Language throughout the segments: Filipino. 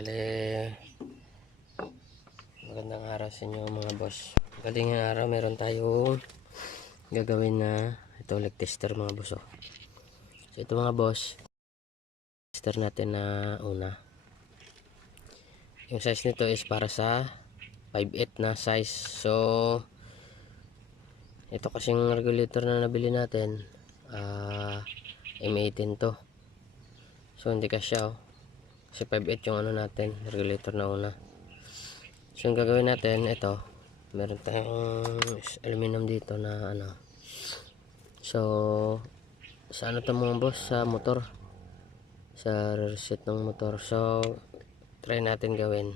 Bale, magandang araw sa inyo mga boss. Galing ng araw, meron tayong gagawin na ito, leg tester mga boss. Oh. So ito mga boss, tester natin na una. Yung size nito is para sa 5'8 na size. So, ito kasing regulator na nabili natin, ah M18 to. So, hindi kasya oh. Kasi 5.8 yung ano natin, regulator na una. So, yung gagawin natin, ito, meron tayong aluminum dito na ano. So, sa ano to mga boss? Sa motor. Sa reset ng motor. So, try natin gawin.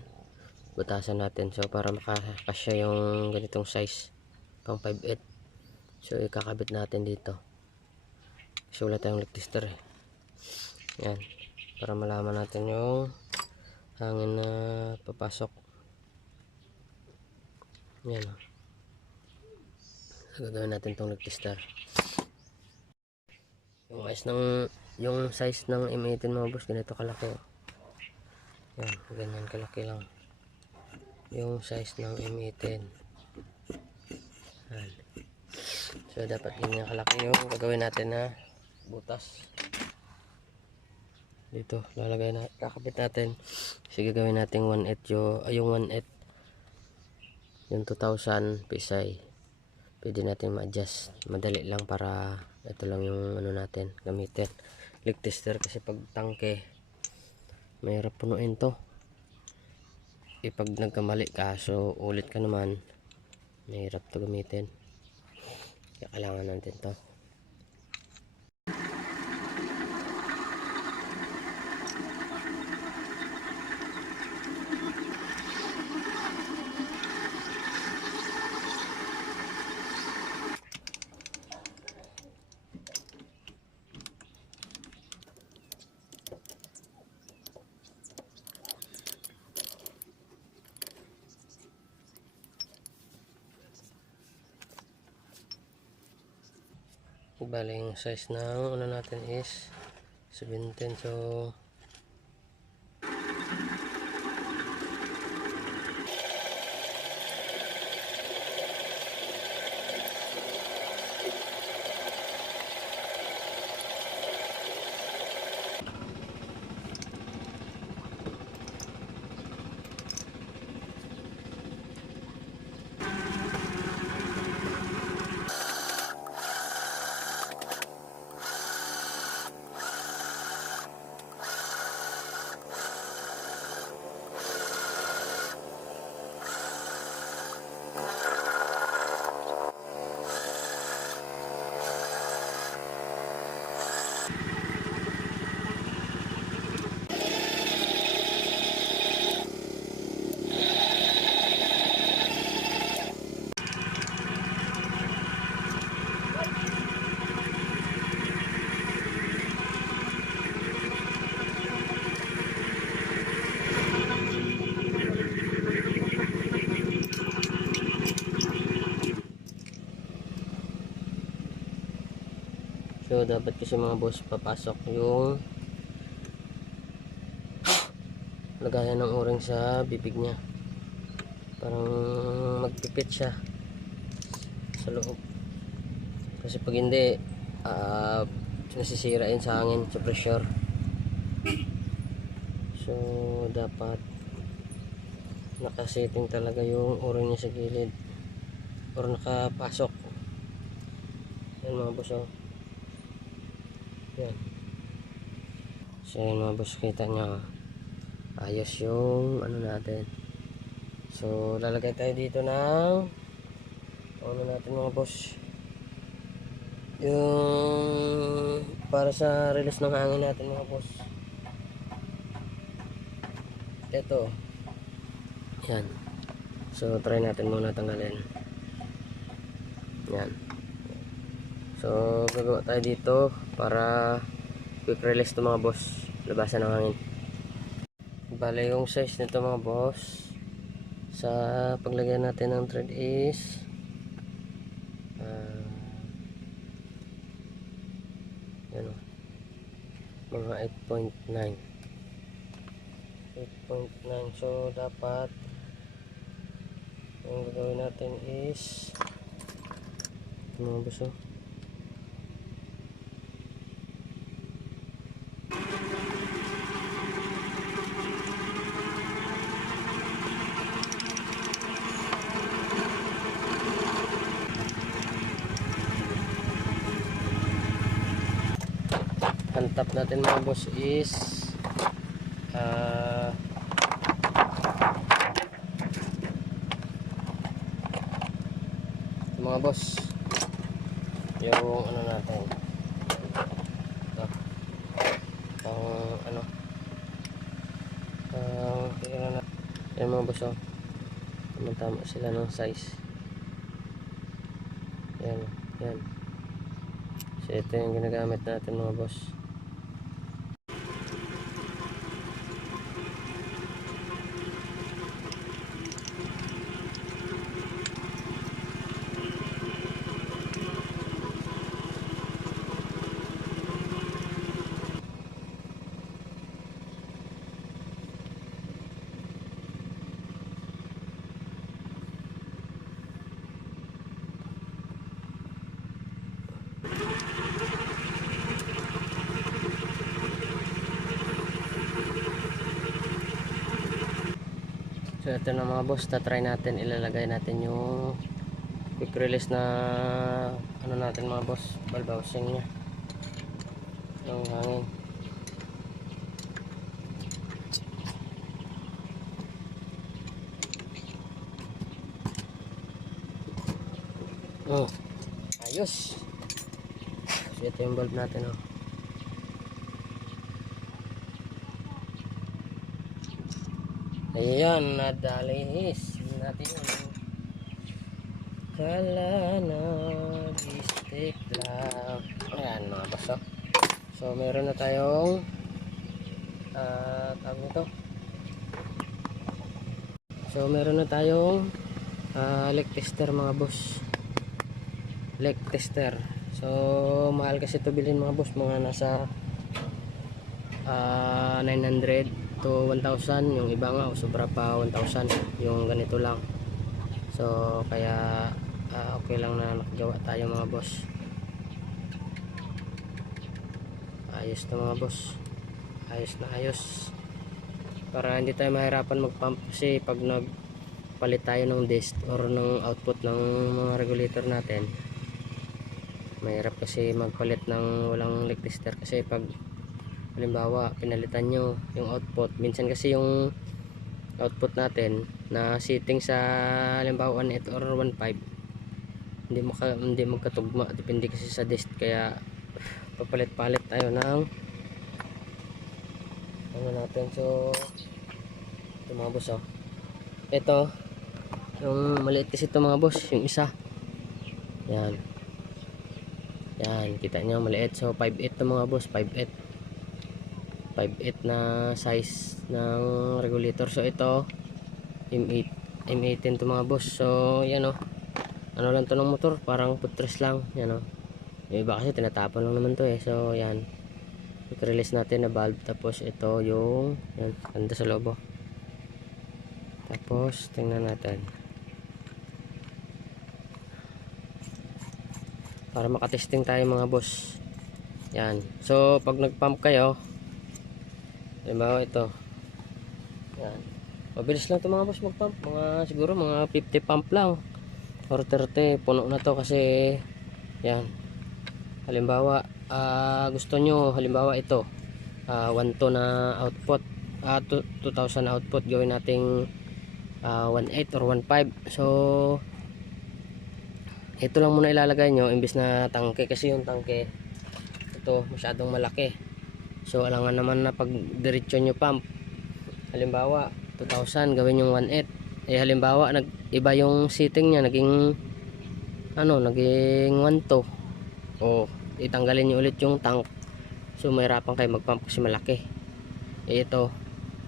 Butasan natin. So, para makakasya yung ganitong size. Pang 5.8. So, ikakabit natin dito. So, wala tayong light tester eh. Yan para malaman natin yung hangin na papasok. Yan o gagawin natin tong nag-tester yung size ng yung size ng M18 mga boss ganito kalaki. Yan ganyan kalaki lang. Yung size ng M18 yan. So dapat ganyan kalaki yung gagawin natin na butas dito lalagay na kakabit natin. Sige gawin natin 1.8 yung, ay, yung 1.8 yung 2000 pisay. Pwede natin ma-adjust. Madali lang para ito lang yung ano natin gamitin. Leak tester kasi pag tangke mahirap punuin to. E pag nagkamali ka so ulit ka naman mahirap to gamitin. Kaya kailangan natin to Bale, yung size ng ano natin is 17. So, dapat kasi mga boss papasok yung lagayan ng o-ring sa bibig niya. Parang magpipit siya sa loob. Kasi pag hindi ah nasisirain sa hangin sa pressure. So dapat nakasetting talaga yung o-ring niya sa gilid or nakapasok. Yan mga boss oh yan. So yun mga boss kita nyo ayos yung ano natin. So lalagay tayo dito ng ano natin mga boss? Yung para sa release ng hangin natin mga boss. Ito. Yan. So try natin muna tanggalin. Yan so gagawa tayo dito para quick release to mga boss. Labasan ng hangin. Bale yung size nito mga boss sa paglagyan natin ng thread is ah, yan o mga 8.9 8.9 so dapat ang gagawin natin is mga buso ang top natin mga boss is ah mga boss yung ano natin ito ang ano ang tira na yan mga boss oh. Tama sila ng size. Yan yan. So ito yung ginagamit natin mga boss So ito na mga boss, tatry natin ilalagay natin yung quick release na ano natin mga boss, valve housing niya. Ng hangin. Oh, ayos. So ito yung valve natin oh. Ayan, nadalihis natin yun. Kala na stick lang. Ayan mga baso. So meron na tayong ah tawag nito. So meron na tayong ah leak tester mga boss. Leak tester. So mahal kasi ito bilhin mga boss, mga nasa ah 900 to 1,000 yung iba nga sobra pa 1,000 yung ganito lang. So kaya ah, okay lang na nakagawa tayo mga boss. Ayos na mga boss. Ayos na ayos. Para hindi tayo mahirapan mag pump kasi pag nagpalit tayo ng disc or ng output ng mga regulator natin mahirap kasi magpalit ng walang tester kasi pag halimbawa pinalitan nyo yung output. Minsan kasi yung output natin na setting sa halimbawa 1.8 or 1.5 hindi maka, hindi magkatugma. Depende kasi sa disk. Kaya papalit-palit tayo ng ano natin. So boss oh. Ito yung maliit kasi ito mga boss yung isa. Yan. Yan kita nyo maliit. So 5.8 to mga boss 5.8 5.8 na size ng regulator. So ito M8 M18 to mga boss. So yan o ano lang to ng motor? Parang putres lang yan o yung iba kasi tinatapon lang naman to eh. So yan. Release natin na valve. Tapos ito yung yan ganda sa lobo tapos tingnan natin. Para makatesting tayo mga boss. Yan. So pag nag pump kayo halimbawa ito. Yan. Mabilis lang ito mga boss mag pump mga siguro mga 50 pump lang. Or 30 puno na to kasi yan. Halimbawa ah, gusto nyo halimbawa ito. Ah, 1 to na output. Ah, 2000 output. Gawin nating ah, 1.8 or 1.5 so ito lang muna ilalagay nyo imbis na tangke. Kasi yung tangke ito masyadong malaki so alangan naman na pag diretso nyo pump. Halimbawa 2000 gawin yung 1.8 eh halimbawa nag iba yung setting nya naging ano naging 1 to o itanggalin nyo ulit yung tank. So mahirapan kayo mag pump kasi malaki. Eh ito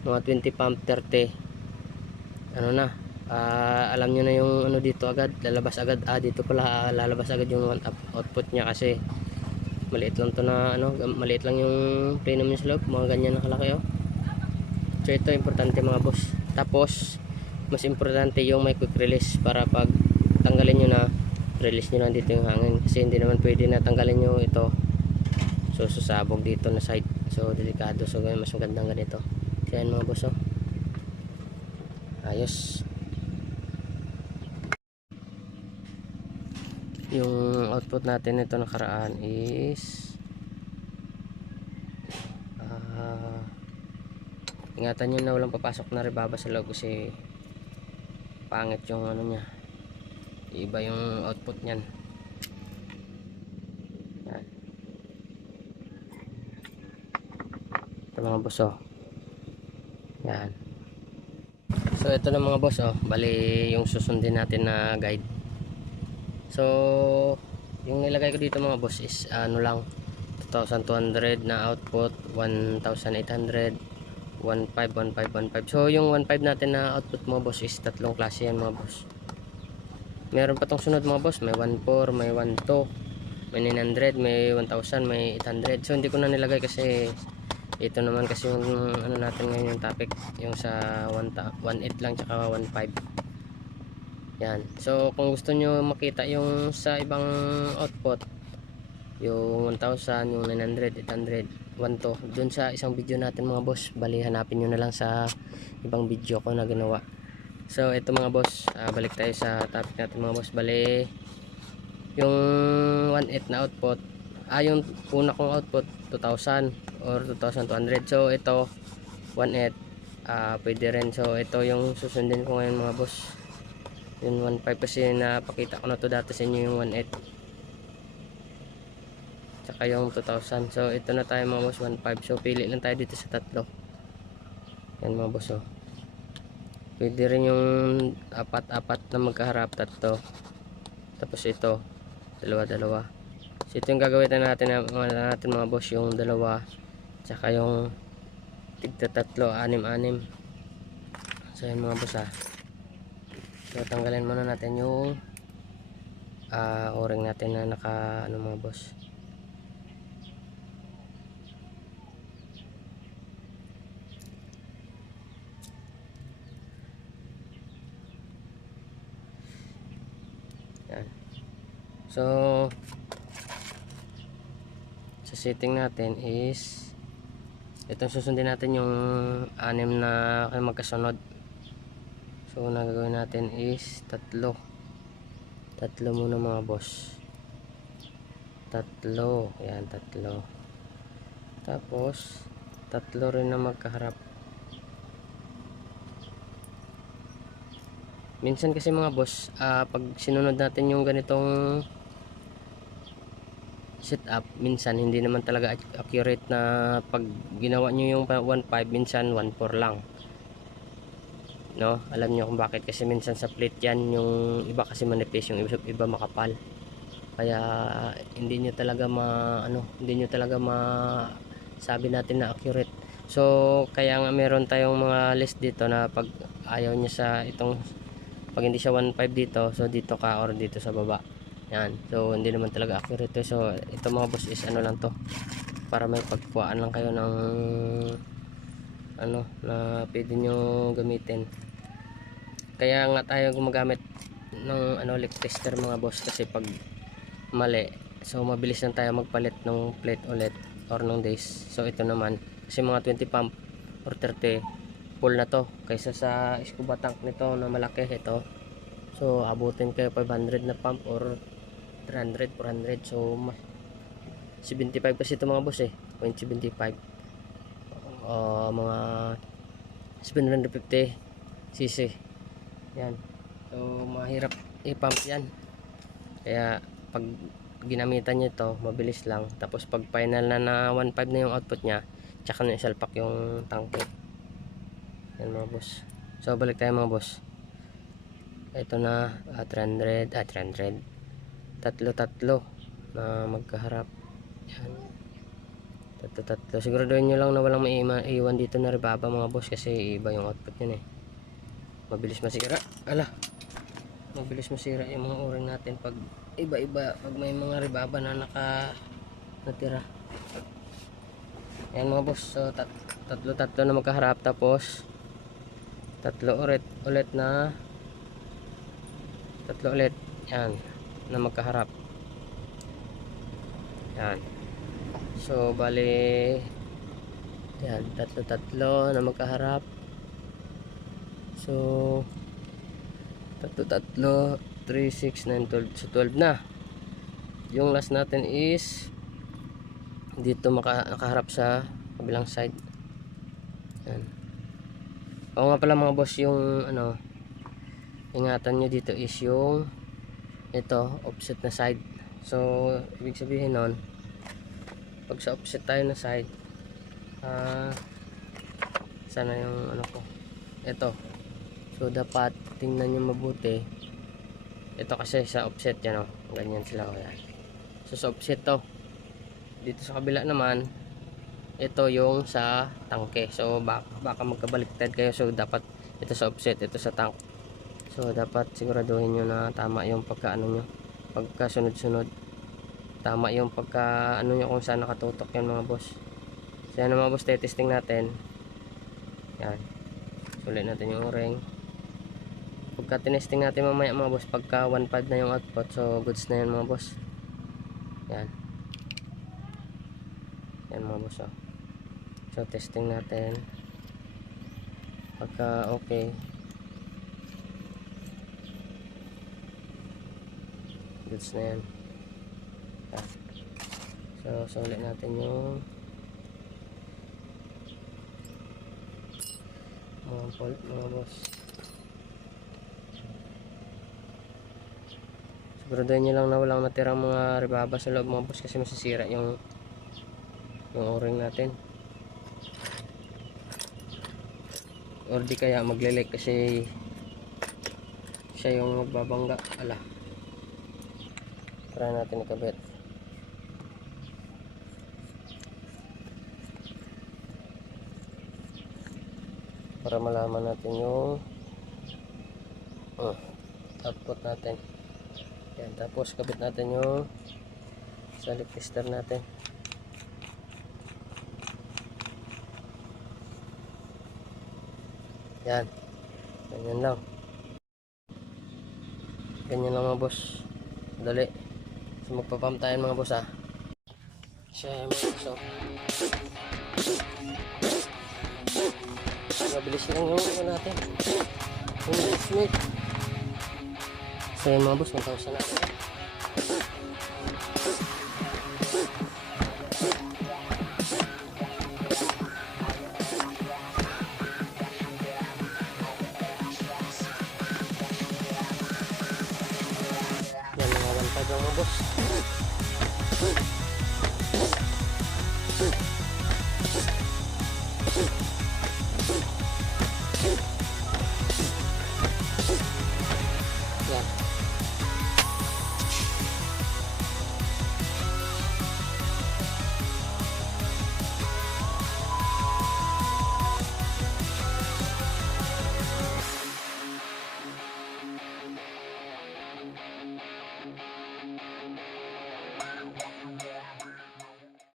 mga 20 pump 30 ano na ah, alam nyo na yung ano dito agad lalabas agad. Ah dito pala ah, lalabas agad yung output nya kasi maliit lang to na ano maliit lang yung plenum sa loob mga ganyan na kalaki oh. So ito importante mga boss. Tapos mas importante yung may quick release para pag tanggalin nyo na release nyo lang dito yung hangin. Kasi hindi naman pwede na tanggalin nyo ito. So susabog dito na side. So delikado. So mas magandang ganito. Yan mga boss oh. ayos yung output natin nito nakaraan is ah ingatan nyo na walang papasok na rebaba sa loob kasi pangit yung ano niya. Iba yung output niyan. Yan. Ito mga boss oh. Yan. So ito na mga boss oh. Bali yung susundin natin na guide so yung nilagay ko dito mga boss is ano lang 2,200 na output 1,800 1.5, 1.5, 1.5. So, yung 1.5 natin na output mga boss is tatlong klase yan mga boss. Meron pa tong sunod mga boss. May 1.4, may 1.2, may 900, may 1,000, may 800. So, hindi ko na nilagay kasi ito naman kasi yung ano natin ngayon yung topic. Yung sa 1.8 lang tsaka 1.5. Yan. So, kung gusto nyo makita yung sa ibang output, yung 1,000, yung 900, 800, 1 to dun sa isang video natin mga boss bali hanapin nyo na lang sa ibang video ko na ginawa. So ito mga boss ah, balik tayo sa topic natin mga boss. Bali yung 1.8 na output ah yung una kong output 2,000 or 2,200 so ito 1.8 ah, pwede rin. So ito yung susundin ko ngayon mga boss yung 1.5 kasi napakita ko na to dati sa inyo yung 1.8 tsaka yung 2,000 so ito na tayo mga boss 1.5 so pili lang tayo dito sa tatlo. Yan mga boss oh. Pwede rin yung apat-apat na magkaharap tatlo. Tapos ito dalawa dalawa so ito yung gagawin na natin, na natin mga boss yung dalawa. Tsaka yung tigta tatlo anim anim so yan mga boss ah so tanggalin muna natin yung ah o-ring natin na naka ano mga boss Yan. So, sa setting natin is itong susundin natin yung anim na magkasunod. So, una gagawin natin is tatlo. Tatlo muna mga boss. Tatlo. Yan, tatlo. Tapos, tatlo rin na magkaharap. minsan kasi mga boss ah, pag sinunod natin yung ganitong setup minsan hindi naman talaga ac- accurate na pag ginawa nyo yung 1.5 minsan 1.4 lang no? Alam nyo kung bakit? Kasi minsan sa plate yan yung iba kasi manipis yung iba, makapal. Kaya hindi nyo talaga ma ano hindi nyo talaga ma sabi natin na accurate. So kaya nga meron tayong mga list dito na pag ayaw nyo sa itong pag hindi siya 1.5 dito so dito ka or dito sa baba. Yan. So hindi naman talaga accurate. So ito mga boss is ano lang to para may pagkuhaan lang kayo ng ano na pwede nyo gamitin kaya nga tayo gumagamit ng ano leak tester mga boss. Kasi pag mali so mabilis lang tayo magpalit ng plate ulit or ng days. So ito naman. Kasi mga 20 pump or 30 full na to. Kaysa sa scuba tank nito na malaki ito. So abutin kayo 500 na pump or 300 400 so mas 75 kasi ito mga boss eh. 0.75 uh, mga 750 cc yan. So mahirap i-pump yan. Kaya pag ginamitan nyo ito mabilis lang. Tapos pag final na na 1.5 na yung output nya tsaka na isalpak yung tanke yan mga boss. So balik tayo mga boss. Ito na ah, 300 ah 300 tatlo tatlo na magkaharap. Yan. Tatlo tatlo siguraduhin nyo lang na walang maiiwan dito na rebaba mga boss kasi iba yung output yun eh mabilis masira ala mabilis masira yung mga oring natin pag iba iba pag may mga rebaba na naka natira Yan mga boss. So, tat tatlo-tatlo na magkaharap. Tapos, tatlo ulit, ulit na tatlo ulit. Yan. Na magkaharap. Yan. So, bali yan. Tatlo-tatlo na magkaharap. So, tatlo-tatlo 3, 6, 9, 12. So, 12 na. Yung last natin is dito maka, nakaharap sa kabilang side. Yan. Oo nga pala mga boss, yung ano, ingatan nyo dito is yung ito, offset na side. So, ibig sabihin nun, pag sa offset tayo na side, ah, sana yung ano ko, ito. So, dapat tingnan nyo mabuti. Ito kasi sa offset yan o, ganyan sila o yan. So, sa offset to. Dito sa kabila naman, ito yung sa tangke. So, baka, baka magkabaliktad kayo. So, dapat ito sa offset, ito sa tank. So, dapat siguraduhin nyo na tama yung pagka ano nyo. Pagka sunod-sunod. Tama yung pagka ano nyo kung saan nakatutok yan mga boss. So, yan mga boss, testing natin. Yan. Sulit natin yung ring. Pagka tinesting natin mamaya mga boss, pagka 1.5 na yung output, so goods na yan mga boss. Yan. Yan mga boss oh. So testing natin. Pagka okay. Goods na yan. Yan. So sulit natin yung mga bolt mga boss. Siguraduhin nyo lang na walang natirang mga rebaba sa loob mga boss kasi masisira yung yung o-ring natin. Or di kaya maglelek kasi siya yung magbabangga. Ala. Try natin ikabit. Para malaman natin yung oh, output natin. Yan, tapos kabit natin yung salik tester natin. Yan. Ganyan lang. Ganyan lang mga boss. Dali. So magpapump tayo mga boss ah. Siya yung mga boss. Mabilis lang yung ano natin. Yung smith. Yung mga boss, 1,000 natin. Yan mga 1,500 lang mga boss.